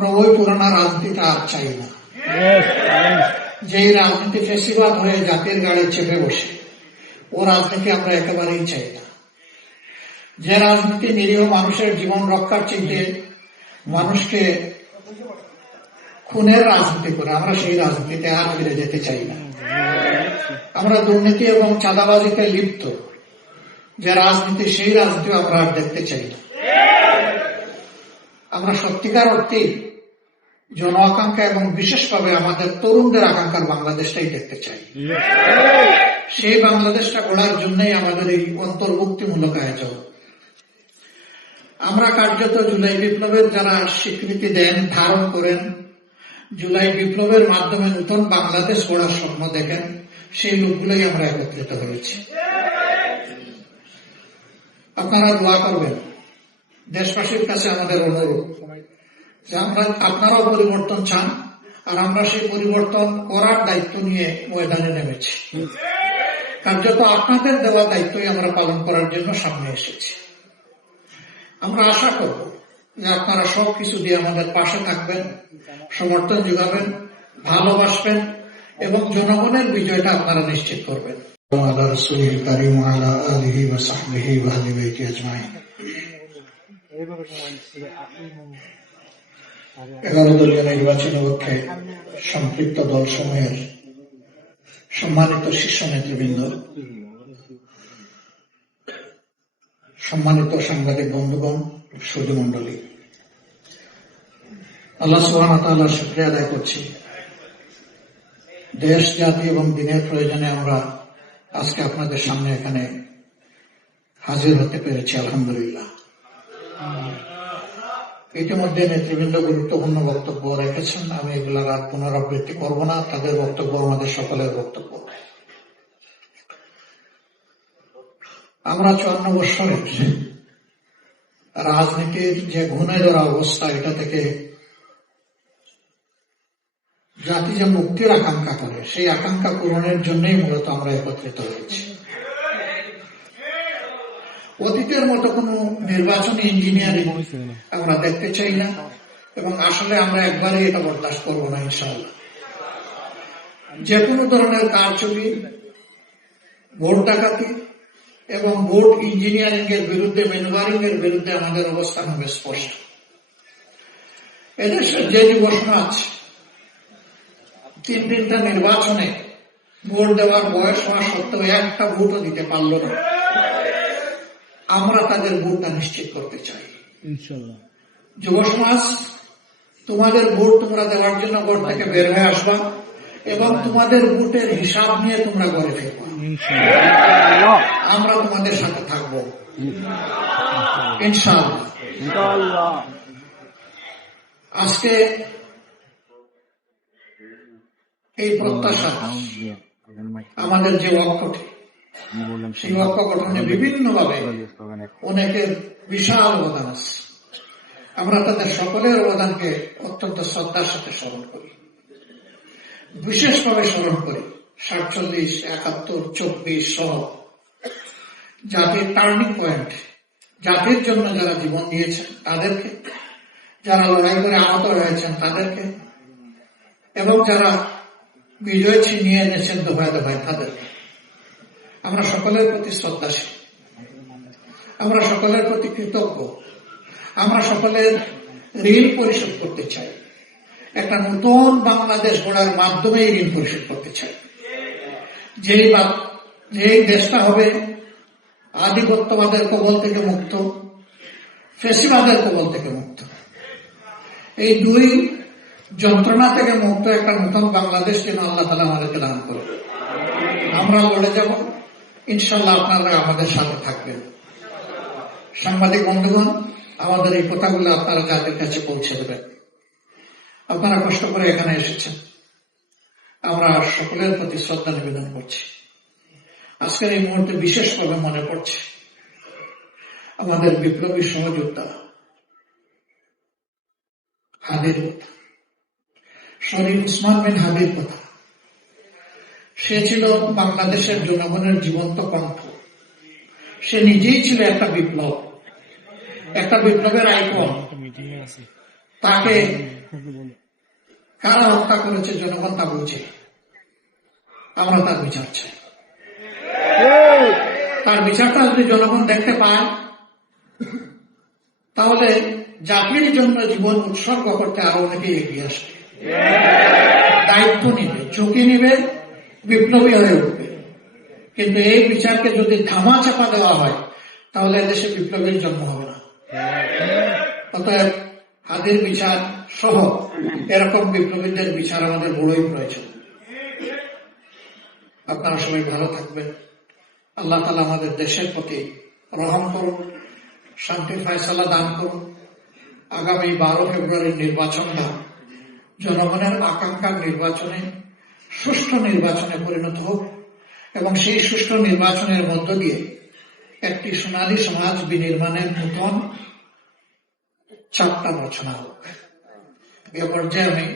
আমরা ওই পুরানা রাজনীতিটা আর চাই না, যেই রাজনীতি ফেসিবাদ হয়ে জাতির গাড়ি চেপে বসে, ও রাজনীতি আমরা একেবারেই চাই না। যে রাজনীতি নিরীহ মানুষের জীবন রক্ষার চাইতে মানুষকে খুনের রাজনীতি করে, আমরা সেই রাজনীতিতে আর ফিরে যেতে চাই না। আমরা দুর্নীতি এবং চাঁদাবাজিতে লিপ্ত যে রাজনীতি, সেই রাজনীতি আমরা আর দেখতে চাই না। আমরা সত্যিকার অর্থে জন আকাঙ্ক্ষা এবং বিশেষভাবে আমাদের তরুণদের আকাঙ্ক্ষার বাংলাদেশটাই দেখতে চাই। সেই বাংলাদেশটা গড়ার জন্যই আমাদের এই অন্তর্ভুক্তিমূলক আয়োজন। আমরা কার্যত জুলাই বিপ্লবের যারা স্বীকৃতি দেন, ধারণ করেন, জুলাই বিপ্লবের মাধ্যমে নতুন বাংলাদেশ গড়ার স্বপ্ন দেখেন, সেই লোকগুলোই আমরা একত্রিত হয়েছি। আপনারা দোয়া করবেন। দেশবাসীর কাছে আমাদের অনুরোধ যে আপনারাও পরিবর্তন চান, আর আমরা সেই পরিবর্তন করার দায়িত্ব নিয়ে ময়দানে নেমেছি। কার্যত আপনাদের দেওয়া দায়িত্বই আমরা পালন করার জন্য সামনে এসেছি। আমরা আশা করব যে আপনারা সবকিছু দিয়ে আমাদের পাশে থাকবেন, সমর্থন যোগাবেন, ভালোবাসবেন এবং জনগণের বিজয়টা আপনারা নিশ্চিত করবেন। 11 দলীয় নির্বাচনী পক্ষে সম্পৃক্ত দলসমূহের সম্মানিত শীর্ষ নেতৃবৃন্দ, সম্মানিত সাংবাদিক বন্ধুগণ, সুধী মন্ডলী, আল্লাহ সুবহানাহু ওয়া তাআলার শুকরিয়া আদায় করছি। দেশ, জাতি এবং দিনের প্রয়োজনে আমরা আজকে আপনাদের সামনে এখানে হাজির হতে পেরেছি, আলহামদুলিল্লাহ। ইতিমধ্যে নেতৃবৃন্দ গুরুত্বপূর্ণ বক্তব্য রেখেছেন, আমি এগুলার আর পুনরাবৃত্তি করব না। তাদের বক্তব্য আমাদের সকলের বক্তব্য। আমরা 54 বৎসরের রাজনীতির যে ঘুণে ধরা অবস্থা, এটা থেকে জাতি যে মুক্তির আকাঙ্ক্ষা করে, সেই আকাঙ্ক্ষা পূরণের জন্যই মূলত আমরা একত্রিত হয়েছি। অতীতের মতো কোনো নির্বাচনী ইঞ্জিনিয়ারিং আমরা দেখতে চাই না, এবং আসলে আমরা একবারই এটা বরদাস্ত করবো না, ইনশাআল্লাহ। যে কোনো ধরনের কারচুপি, ভোট ডাকাতি এবং ভোট ইঞ্জিনিয়ারিং এর বিরুদ্ধে, ম্যানুভারিং এর বিরুদ্ধে আমাদের অবস্থান হবে স্পষ্ট। এদেশের যে যুব সমাজ 3টা নির্বাচনে ভোট দেওয়ার বয়স হওয়া সত্ত্বেও একটা ভোটও দিতে পারল না, আমরা তাদের ভোটটা নিশ্চিত করতে চাই, ইনশাআল্লাহ। যুব সমাজ, তোমাদের ভোট তোমরা দেওয়ার জন্য ঘর থেকে বের হয়ে আসবা এবং তোমাদের ভোটের হিসাব নিয়ে তোমরা ঘরে ফিরবা, ইনশাআল্লাহ। আমরা তোমাদের সাথে থাকবো, ইনশাআল্লাহ। আজকে এই প্রত্যাশা আমাদের যে অক্ষটি, সেই অক্ষ গঠনে বিভিন্ন ভাবে অনেকের বিশাল অবদান আছে। আমরা তাদের সকলের অবদানকে অত্যন্ত শ্রদ্ধার সাথে স্মরণ করি, বিশেষভাবে স্মরণ করি 47, 71, 24 সহ জাতির টার্নিং পয়েন্ট, জাতির জন্য যারা জীবন দিয়েছেন তাদেরকে, যারা লড়াই করে আহত হয়েছেন তাদেরকে, এবং যারা বিজয় ছিনিয়ে এনেছেন দফায় দফায় তাদেরকে। আমরা সকলের প্রতি শ্রদ্ধাশীল, আমরা সকলের প্রতি কৃতজ্ঞ। আমরা সকলের ঋণ পরিশোধ করতে চাই, একটা নতুন বাংলাদেশ গড়ার মাধ্যমে ঋণ পরিশোধ করতে চাই, যেই দেশটা হবে আধিপত্যবাদের কবল থেকে মুক্ত, ফ্যাসিবাদের কবল থেকে মুক্ত, এই দুই যন্ত্রণা থেকে মুক্ত একটা নতুন বাংলাদেশ যেন আল্লাহ তাআলা আমাদেরকে দান করে। আমরা লড়ে যাব, ইনশাআল্লাহ। আপনারা আমাদের সাথে থাকবেন। সাংবাদিক বন্ধুগণ, আমাদের এই কথাগুলো আপনারা জাতির কাছে পৌঁছে দেবেন। আপনারা কষ্ট করে এখানে এসেছেন, আমরা সকলের প্রতি শ্রদ্ধা নিবেদন করছি। আজকের এই মুহূর্তে বিশেষভাবে মনে পড়ছে আমাদের বিপ্লবী সহযোদ্ধা হাদির কথা, শরীফ উসমান বিন হাদির কথা। সে ছিল বাংলাদেশের জনগণের জীবন্ত কণ্ঠ। সে নিজেই ছিল একটা বিপ্লব, একটা বিপ্লবের আইকন। তাকে কারা হত্যা করেছে জনগণ তা বুঝে। আমরা তার বিচার চাই। তার বিচারটা যদি জনগণ দেখতে পায় তাহলে জাতির জন্য জীবন উৎসর্গ করতে আরো অনেকে এগিয়ে আসবে, দায়িত্ব নিবে, ঝুঁকি নিবে, বিপ্লবী হয়ে উঠবে। কিন্তু এই বিচারকে যদি ধামা চাপা দেওয়া হয় তাহলে দেশে বিপ্লবীর জন্ম হবে না। অতএব হাদির বিচার সহ এরকম বিপ্লবীদের বিচার আমাদের বড়ই প্রয়োজন। আপনারা সবাই ভালো থাকবেন। আল্লাহ তাআলা আমাদের দেশের প্রতি রহম করুন, শান্তির ফয়সালা দান করুন। আগামী 12 ফেব্রুয়ারির নির্বাচনটা জনগণের আকাঙ্ক্ষার নির্বাচনে, সুষ্ঠু নির্বাচনে পরিণত হোক এবং সেই সুষ্ঠু নির্বাচনের মধ্য দিয়ে একটি সোনালী সমাজ বিনির্মাণের নতুন চাপটা রচনা হোক। এ পর্যায়ে আমি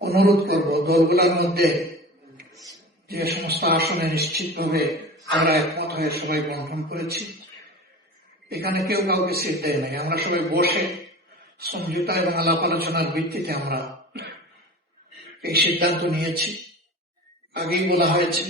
অনুরোধ করব, দলগুলোর মধ্যে যে সমস্ত আসনে নিশ্চিতভাবে আমরা একমত হয়ে সবাই গঠন করেছি, এখানে কেউ কাউকে সিট দেয় নাই। আমরা সবাই বসে সমঝোতা এবং আলাপ আলোচনার ভিত্তিতে আমরা এই সিদ্ধান্ত নিয়েছি। আগেই বলা হয়েছে